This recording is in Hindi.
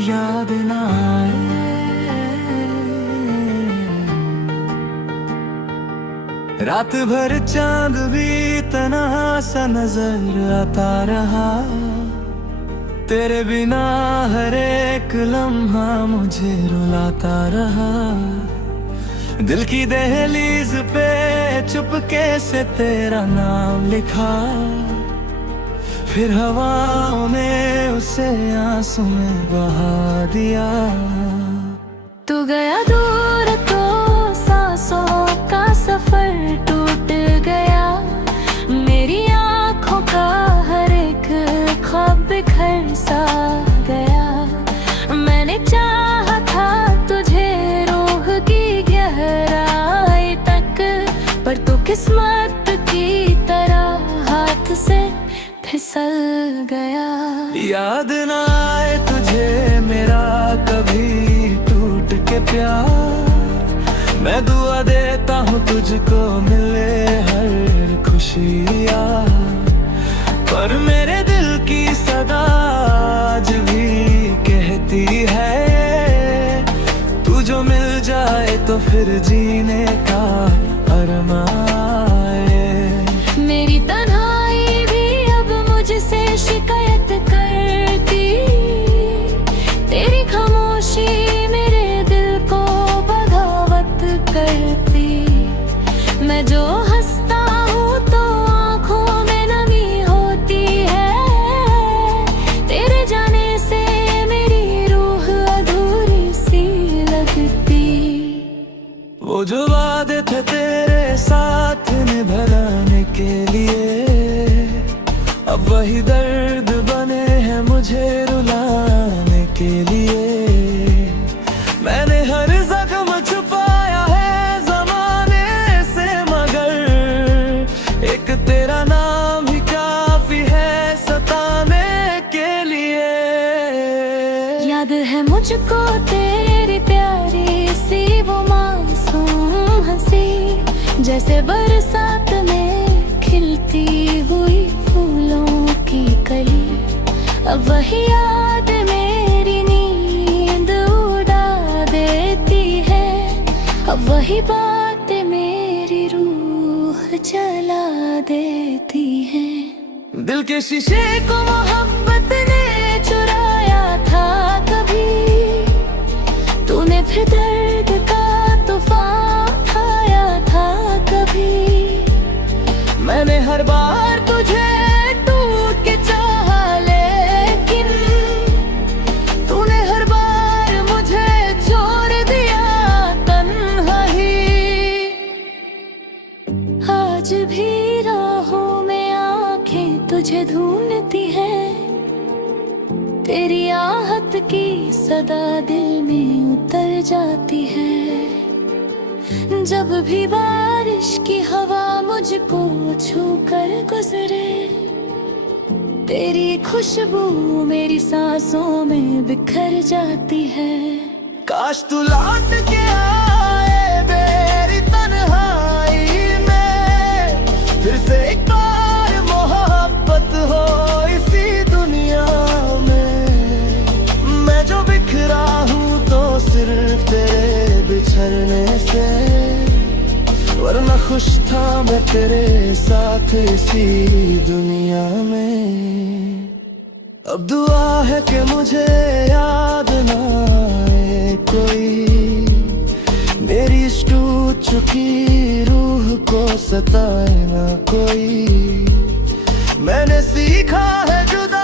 याद ना आए। रात भर चांद भी तन्हा सा नजर आता रहा, तेरे बिना हर एक लम्हा मुझे रुलाता रहा। दिल की दहलीज पे चुपके से तेरा नाम लिखा, फिर हवाओं ने उसे आंसू में बहा दिया। तू गया दूर तो सांसों का सफर टूट गया, मेरी आंखों का हर एक ख्वाब बिखर सा गया। मैंने चाहा था तुझे रूह की गहराई तक, पर तू किस्मत की तरह हाथ से फिसल गया। याद ना आए तुझे मेरा कभी टूट के प्यार, मैं दुआ देता हूँ तुझको मिले हर खुशियाँ। पर मेरे दिल की सदा आज भी कहती है, तू जो मिल जाए तो फिर जीने का अरमान है। मेरी तन्हाई भी अब मुझसे शिकायत करती, तेरी खामोशी मेरे दिल को बगावत करती। मैं जो हंसता हूँ तो आँखों में नमी होती है, तेरे जाने से मेरी रूह अधूरी सी लगती। वो जो वादे थे तेरे साथ निभाने के लिए, अब वही दर्द बने हैं मुझे रुलाने के लिए। मैंने हर जख्म छुपाया है जमाने से, मगर एक तेरा नाम ही काफी है सताने के लिए। याद है मुझको तेरी प्यारी सी वो मासूम हंसी, जैसे बरसात में खिलती हुई फूलों की कली। अब वही याद मेरी नींद उड़ा देती है, अब वही बात मेरी रूह जला देती है। दिल के शीशे को मोहब्बत ने चुराया था कभी, तूने फिर दर्द का तूफान उठाया था कभी। मैंने हर बार तुझे टूट के चाहा, लेकिन तूने हर बार मुझे छोड़ दिया तन्हा ही। आज भी राहों में आंखें तुझे ढूंढती है, तेरी आहट की सदा दिल में उतर जाती है। जब भी बारिश की हवा मुझको छू कर गुजरे, तेरी खुशबू मेरी सांसों में बिखर जाती है। काश तू लौट के आए मेरी तन्हाई में, फिर से एक बार मोहब्बत हो इसी दुनिया में। मैं जो बिखरा हूँ तो सिर्फ तेरे बिछड़ने से, वरना खुश था मैं तेरे साथ इसी दुनिया में। अब दुआ है कि मुझे याद ना आए कोई, मेरी इस टूट चुकी रूह को सताए ना कोई। मैंने सीखा है जुदा